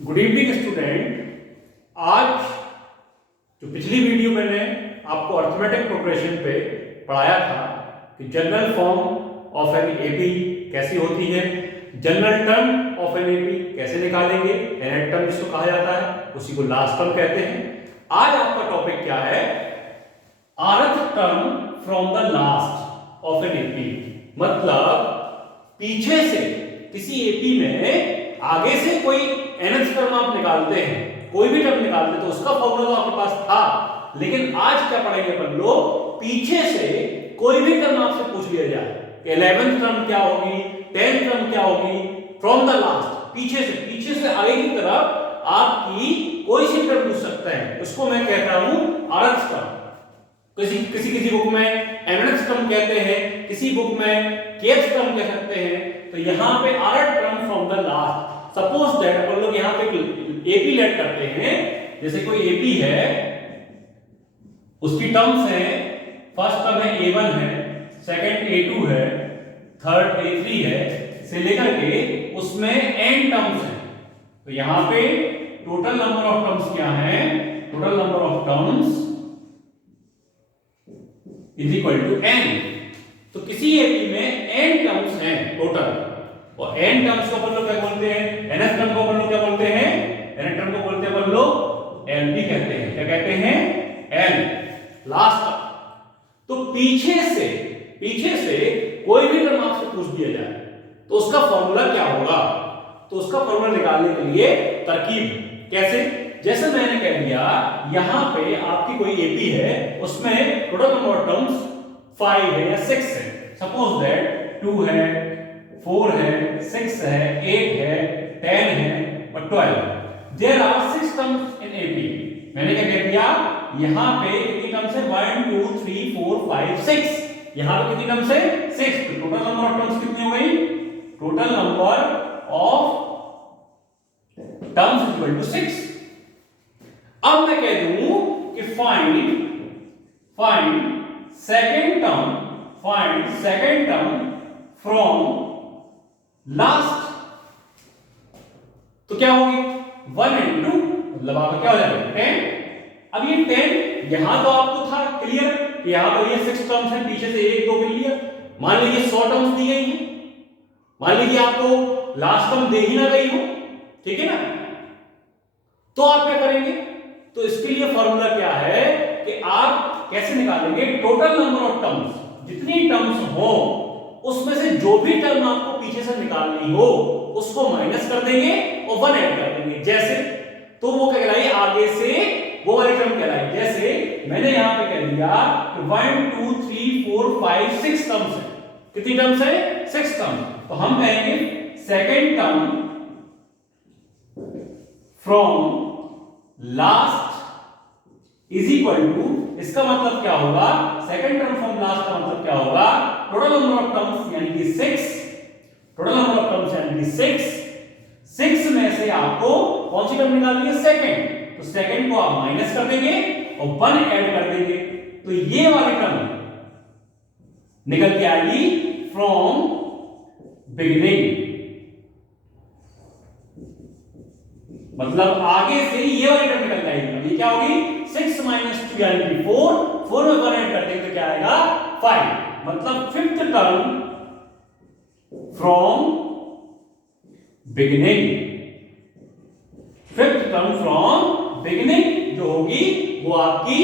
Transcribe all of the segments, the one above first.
Good evening student. आज जो पिछली वीडियो मैंने आपको अर्थमेटिक प्रोग्रेशन पे पढ़ाया था कि general form of an AP कैसी होती है, general term of an AP कैसे निकालेंगे, nth टर्म जिसको कहा जाता है उसी को लास्ट टर्म कहते हैं। आज आपका टॉपिक क्या है? rth term from the last of an AP, मतलब पीछे से किसी एपी में आगे से कोई nth टर्म आप निकालते हैं, कोई भी टर्म निकालते हैं तो उसका फॉर्मूला तो आपके पास था, लेकिन आज क्या पढ़ेंगे अपन लोग, पीछे से कोई भी टर्म आपसे पूछ लिया जाए, 11th टर्म क्या होगी, 10th टर्म क्या होगी, फ्रॉम द लास्ट, पीछे से आगे की तरफ आपकी कोई सी टर्म पूछ सकते हैं, उसको मैं कहता हूं rth टर्म। किसी बुक में mth टर्म कहते हैं, किसी बुक में kth टर्म कह सकते हैं। तो यहां पे rth term from the last, suppose that अपन लोग यहां पे एपी लेट करते हैं, जैसे कोई एपी है, उसकी टर्म्स है, फर्स्ट टर्म है a1 है, सेकंड a2 है, थर्ड a3 है, से लेकर के उसमें n टर्म्स हैं। तो यहां पे टोटल नंबर ऑफ टर्म्स क्या है? Total number of terms is equal to n। तो किसी एपी में n टर्म्स हैं टोटल, और n टर्म्स को अपन लोग क्या बोलते हैं? nth टर्म को अपन लोग क्या बोलते हैं? nth टर्म को बोलते हैं अपन लोग np कहते हैं। क्या कहते हैं? n, last term. तो पीछे से कोई भी टर्म आपसे पूछ दिया जाए तो उसका फॉर्मूला क्या होगा? तो उसका फॉर्मूला निकालने के लिए तरकीब कैसे? जैसे मैंने कह दिया, यहां पे आपकी कोई एपी है, उसमें टोटल नंबर ऑफ टर्म्स 5 है या 6 है, सपोज दैट 2 है, 4 है, 6 है, 8 है, 10 है और 12। There are 6 terms in AP. मैंने क्या कह दिया, यहां पे कितनी टर्म्स है? 1 2 3 4 5 6। यहां पे कितनी टर्म्स है? 6। तो टोटल नंबर ऑफ टर्म्स कितनी हो गई? Total number of terms is equal to 6। अब मैं कह दूं कि find second term from last. तो क्या होगी? 1 into, मतलब आपका क्या हो जाएगा? 10। अब ये 10 यहां तो आपको था क्लियर कि यहां पर ये 6 टर्म्स हैं, पीछे से 1 2 मिल लिया। मान लीजिए 100 टर्म्स दी गई हैं, मान लीजिए आपको लास्ट टर्म दे ही ना गई हो, ठीक है ना, तो आप क्या करेंगे? तो इसके लिए फॉर्मूला क्या है कि आप कैसे निकालेंगे? टोटल नंबर ऑफ टर्म्स, जितनी टर्म्स हो उसमें से जो भी टर्म आपको पीछे से निकालनी हो उसको माइनस कर देंगे और 1 ऐड कर देंगे। जैसे, तो वो क्या कहलाई? आगे से वो वाली टर्म कहलाई। जैसे मैंने यहां पे कह दिया कि 1 2 3 4 5 6 टर्म्स है। कितनी टर्म्स है? 6 टर्म। तो हम कहेंगे second term from last is equal to, इसका मतलब क्या होगा? सेकंड टर्म फ्रॉम लास्ट का मतलब क्या होगा? टोटल नंबर ऑफ टर्म्स यानी कि 6, टोटल नंबर ऑफ टर्म्स यानी कि 6 में से आपको कौन सी टर्म निकालनी है? सेकंड। तो सेकंड को आप माइनस कर देंगे और 1 ऐड कर देंगे, तो ये वाली टर्म निकल के आएगी फ्रॉम बिगिनिंग। मतलब आगे से ये वाली टर्म निकल जाएगी। अब ये क्या होगी? 6 minus 2 यानी कि 4 में 1 ऐड कर देंगे तो क्या आएगा? 5। मतलब fifth term from beginning, fifth term from beginning जो होगी वो आपकी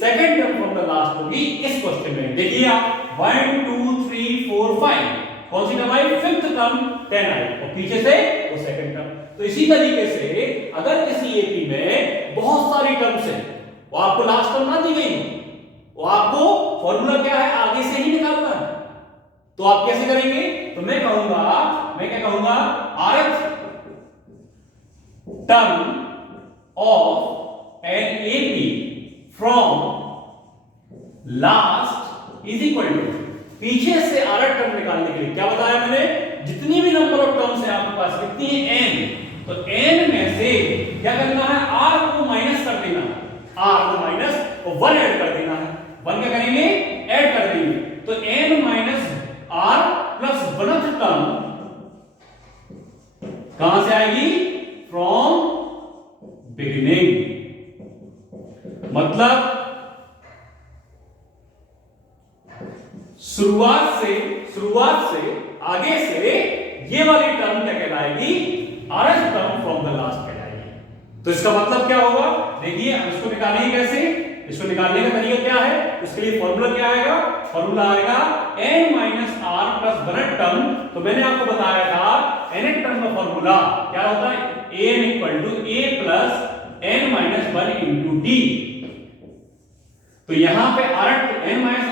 second term from the last होगी इस क्वेश्चन में। देखिए आप 1 2 3 4 5 कौन सी टर्म आई? फिफ्थ टर्म 10 आई, और पीछे से वो सेकंड टर्म। तो इसी तरीके से अगर किसी एपी में बहुत सारी टर्म्स है, वो आपको लास्ट टर्म ना दी गई, वो आपको फॉर्मूला क्या है? आगे से ही निकालना है, तो आप कैसे करेंगे? तो मैं क्या कहूंगा? rth term of an AP from last is equal to, पीछे से rth टर्म निकालने के लिए क्या बताया मैंने? जितनी भी नंबर ऑफ टर्म्स है आपके पास, कितनी है? n। तो n में से क्या करना है? r को माइनस कर देना, r को माइनस और 1 ऐड कर देना है। 1 क्या करेंगे? ऐड कर देंगे। तो n minus r plus 1th term कहां से आएगी? फ्रॉम मतलब शुरुआत से आगे से ये वाली टर्म क्या कहलाएगी, rth term from the last कहलाएगी। तो इसका मतलब क्या होगा, देखिए इसको निकालिए कैसे, इसको निकालने का तरीका क्या है, उसके लिए फॉर्मूला क्या आएगा, फॉर्मूला आएगा n minus r plus one term. तो मैंने आपको बताया था nth टर्म का फॉर्मूला क्या होता है, an equal to a plus n minus one into d. तो यहां पे n minus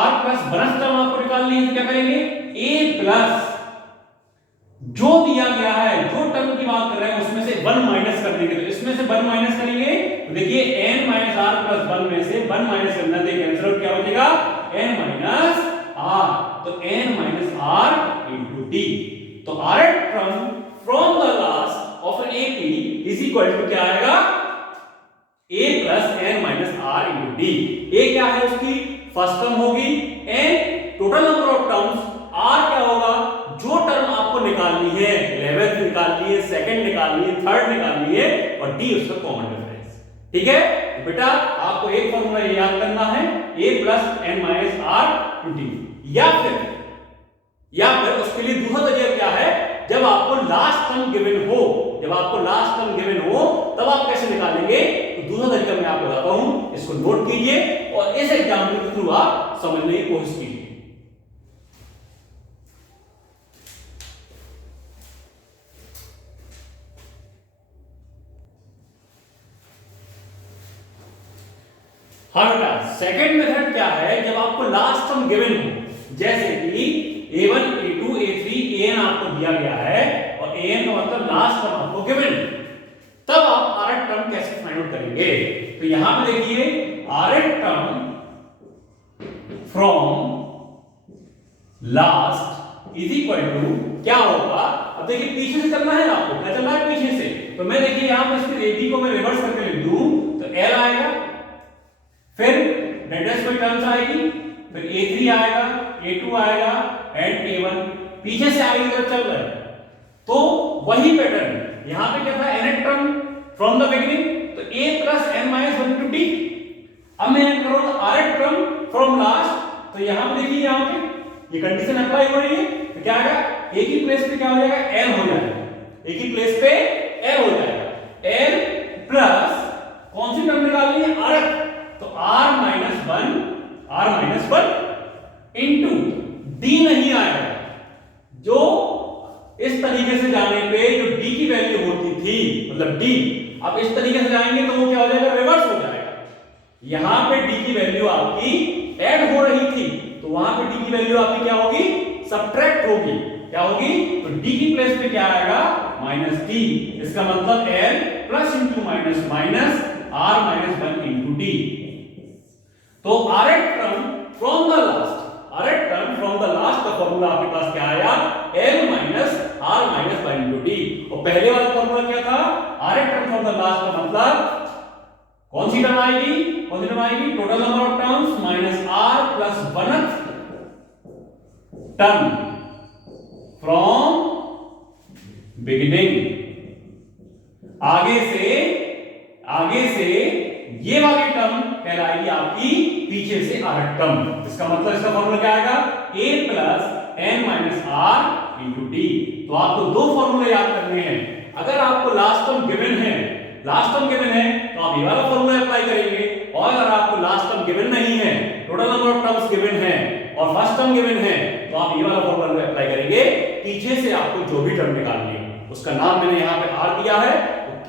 r plus one term आपको निकालनी है, तो क्या करेंगे, a प्लस जो दिया गया है, जो टर्म की बात कर रहे हैं उसमें से 1 माइनस कर देंगे। तो इसमें से 1 माइनस करेंगे तो देखिए n माइनस r प्लस 1 में से 1 माइनस करना, देखिए आंसर क्या हो जाएगा, n माइनस r। तो n minus r into d। तो rth term from the last of an ap is equal to क्या आएगा, a plus n minus r into d। a क्या है, उसकी फर्स्ट टर्म होगी, n total number of terms, r क्या होगा, जो टर्म आपको निकालनी है, 11th निकालनी है, सेकंड निकालनी है, थर्ड निकालनी है, और डी उसका कॉमन डिफरेंस। ठीक है बेटा, आपको एक फॉर्मूला याद करना है, a plus n minus r to d. या फिर उसके लिए दूसरा तरीका क्या है, जब आपको लास्ट टर्म गिवन हो, तब आप कैसे निकालेंगे, तो दूसरा तरीका मैं आपको बताता हूं, इसको नोट कीजिए और इस एग्जाम्पल के थ्रू आप समझने की कोशिश कीजिए। हाँ बेटा, सेकंड मेथड क्या है, जब आपको लास्ट टर्म गिवन हो, जैसे कि a1 a2 a3 an आपको दिया गया है और an का मतलब लास्ट टर्म आपको गिवन, तब आप rth टर्म कैसे फाइंड आउट करेंगे। तो यहां पे देखिए rth term from last is equal to क्या होगा, अब देखिए पीछे से चलना है आपको, क्या चलना है पीछे से, तो मैं देखिए यहां पे इसके ab को मैं रिवर्स करके लिख दूं तो l आएगा, फिर डेडेस कोई टर्म्स आएगी, फिर a3 आएगा, a2 आएगा एंड a1 पीछे से आगे तरफ चल रहा है। तो वही पैटर्न यहां पे क्या था, nth term from the beginning, तो a plus n minus 1 to d। अब मैं ऐड करूंगा rth टर्म फ्रॉम लास्ट, तो यहां पे देखिए यहां पे ये कंडीशन अप्लाई हो रही है, तो क्या आएगा, a की प्लेस पे क्या हो जाएगा, l हो जाएगा, a की प्लेस पे l हो जाएगा, l प्लस कौन सी टर्म निकालनी है, rth, तो r minus one into d नहीं आएगा, जो इस तरीके से जाने पे जो d की वैल्यू होती थी, मतलब d, अब इस तरीके से जाएंगे तो वो क्या हो जाएगा, रिवर्स हो जाएगा। यहां पे d की वैल्यू आपकी ऐड हो रही थी, तो वहां पे d की वैल्यू आपकी क्या होगी, सब्ट्रैक्ट होगी, क्या होगी, तो d की प्लेस पे क्या आएगा, माइनस d। इसका मतलब l plus into minus minus r minus 1 into d। तो rth term from the last का फॉर्मूला आपके पास क्या आया, l minus r minus 1 into d। और पहले वाला फॉर्मूला क्या था, rth term from the last का मतलब कौन सी टर्म आएगी, total number of terms minus r plus वनथ term from beginning. आगे से ये वाली टर्म कहलाएगी आपकी पीछे से rth टर्म। इसका मतलब इसका फॉर्मूला क्या आएगा, a plus n minus r into d. तो आपको दो फॉर्मूले याद करने हैं। अगर आपको लास्ट टर्म गिवन है तो आप ये वाला फॉर्मूला अप्लाई करेंगे, और अगर आपको लास्ट टर्म गिवन नहीं है, total number of terms given है और फर्स्ट टर्म गिवन है, तो आप ये वाला फॉर्मूला अप्लाई करेंगे। पीछे से आपको जो भी टर्म निकालनी है उसका नाम मैंने यहाँ पे r दिया है,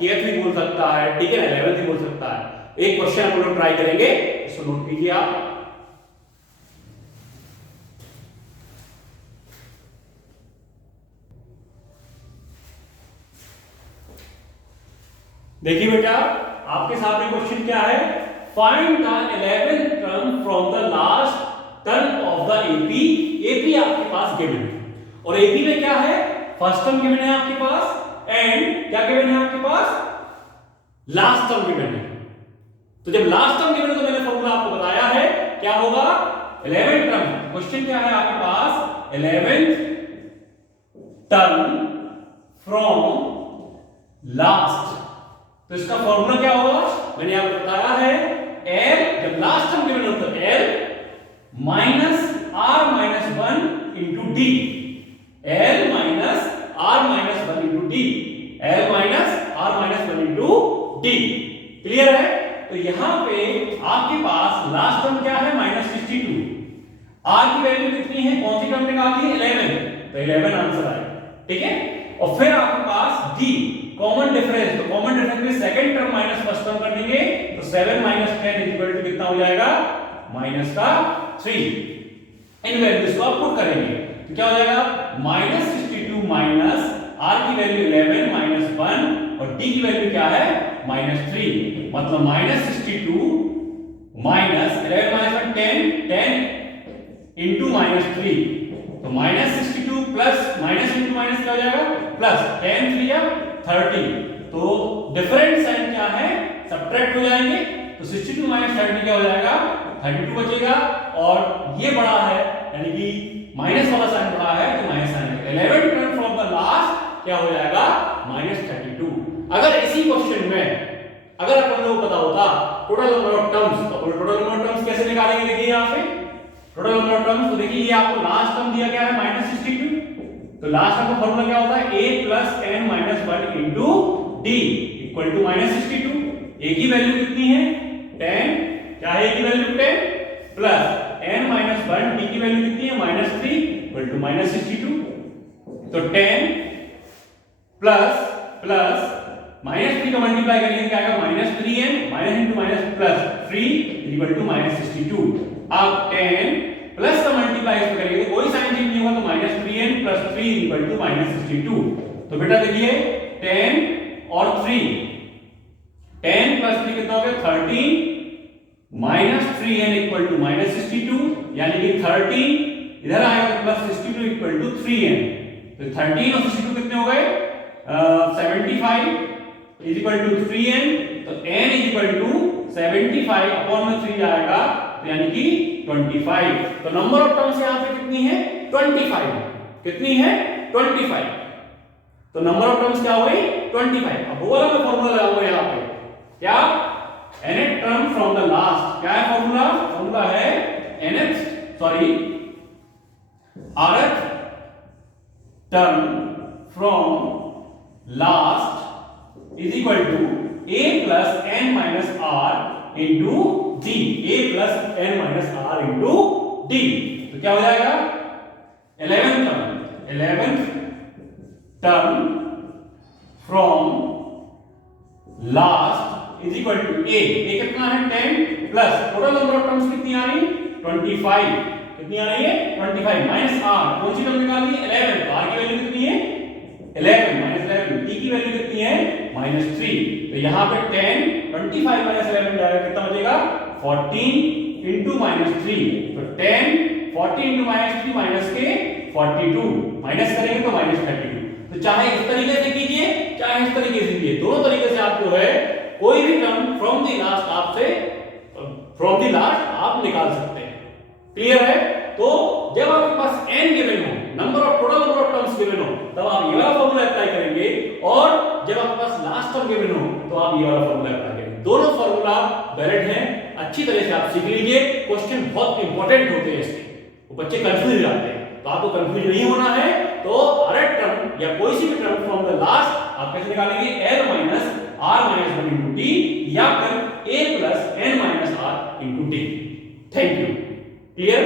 kth भी बोल सकता है, ठीक है ना, 11th भी बोल सकता है। एक क्वेश्चन हम लोग ट्राई करेंगे, इसको नोट कीजिए आप। देखिए बेटा, आपके सामने क्वेश्चन क्या है, find the 11th term from the last term of the AP. AP आपके पास गिवन है, और एपी में क्या है, फर्स्ट टर्म गिवन है आपके पास एंड क्या गिवन है आपके पास, लास्ट टर्म गिवन है। तो जब लास्ट टर्म गिवन है तो मैंने फॉर्मूला आपको बताया है, क्या होगा, 11th टर्म। क्वेश्चन क्या है आपके पास, 11th टर्म फ्रॉम लास्ट, तो इसका फॉर्मूला क्या होगा, मैंने आपको बताया है L जब लास्ट टर्म गिवन हो तो L minus R minus 1 into D, L minus R minus 1 into D, L minus R minus 1 into D। Clear है? तो यहां पे आपके पास लास्ट टर्म क्या है -62, R की वैल्यू कितनी है, कौन सी टर्म निकालनी है 11, तो 11 आंसर आएगा। ठीक है, और फिर आपके पास D कॉमन डिफरेंस, तो कॉमन डिफरेंस में second term minus first term कर देंगे, तो 7 माइनस 10 इक्वल टू कितना हो जाएगा माइनस का 3। इन वैल्यूज को आप पुट करेंगे तो क्या हो जाएगा -62 माइनस R की वैल्यू 11 माइनस 1 और D की वैल्यू क्या है -3, मतलब -62 माइनस 11 माइनस 1 10 इंटू -3, तो -62 प्लस माइनस इंटू माइनस क्या हो जाएगा प्लस, 10 3 या 30, तो डिफरेंट साइन क्या है सब्ट्रैक्ट हो जाएंगे, तो 62 माइनस 30 क्या हो जाएगा 32 बचेगा, और ये बड़ा है यानी कि माइनस वाला साइन बड़ा है तो minus sign, 11 term from the last क्या हो जाएगा -32। अगर इसी क्वेश्चन में अगर अपन लोगों को पता होता टोटल नंबर ऑफ टर्म्स, तो टोटल नंबर ऑफ टर्म्स कैसे निकालेंगे, देखिए यहां पे टोटल नंबर ऑफ टर्म्स, तो देखिए ये आपको लास्ट टर्म दिया गया है -62, तो लास्ट टर्म का फार्मूला क्या होता है a plus n minus 1 into d equal to -62। a की वैल्यू कितनी है 10, क्या है a की value 10 plus n minus 1, d की वैल्यू कितनी है -3 इक्वल टू -62, तो 10 प्लस प्लस -3 का मल्टीप्लाई करेंगे क्या आएगा -3n minus into minus plus 3 equal to -62। अब 10 प्लस का मल्टीप्लाई इसमें करेंगे तो कोई साइन चेंज नहीं होगा, तो -3n प्लस 3 इक्वल टू -62। तो बेटा देखिए 10 और 3, 10 प्लस 3 कितना हो गया 13 माइनस 3n इक्वल टू -62, यानी कि 13 इधर आएगा तो प्लस 62 इक्वल टू 3n, तो 13 और 62 कितने हो गए 75 इज इक्वल टू 3n, तो n is equal to 75 upon में 3 आएगा, तो यानी कि 25। तो नंबर ऑफ टर्म्स यहां पे कितनी है 25, कितनी है 25, तो नंबर ऑफ टर्म्स क्या हो गई 25। अब वो वाला मैं फार्मूला लगाऊंगा यहां पे, क्या nth term from the last, क्या है फार्मूला, फार्मूला है rth term from last is equal to a plus n minus r into d, a plus n minus r into d, तो क्या हो जाएगा 11th term from last is equal to a कितना है 10 plus total number of terms कितनी आ रही 25, कितनी आ रही है 25 माइनस r, कौन सी टर्म निकालनी है 11, तो r की वैल्यू कितनी है 11 माइनस 11, d की वैल्यू कितनी है -3, तो यहां पे 10 25 माइनस 11 जाएगा कितना बचेगा 14 इंटू -3, तो 10 40 इंटू -3 माइनस के 42, माइनस करेंगे तो -32। तो चाहे इस तरीके से कीजिए चाहे इस तरीके से कीजिए, दोनों तरीके से आप जो है कोई भी टर्म फ्रॉम द लास्ट आप निकाल सकते हैं। क्लियर है? तो जब आपके पास n गिवन हो, total number of terms given हो, तब आप ये वाला फार्मूला अप्लाई करेंगे, और जब आपके पास लास्ट टर्म गिवन हो तो आप ये वाला फार्मूला अप्लाई करेंगे। दोनों फार्मूला वैलिड हैं, अच्छी तरह से आप सीख लीजिए, क्वेश्चन बहुत इंपॉर्टेंट होते हैं इसके, वो बच्चे कंफ्यूज हो जाते हैं, तो आपको कंफ्यूज नहीं होना है। तो rth टर्म या कोई सी भी टर्म फ्रॉम द लास्ट आप कैसे निकालेंगे l minus r minus 1 into d, या फिर a plus n minus r into d। Thank you. Clear?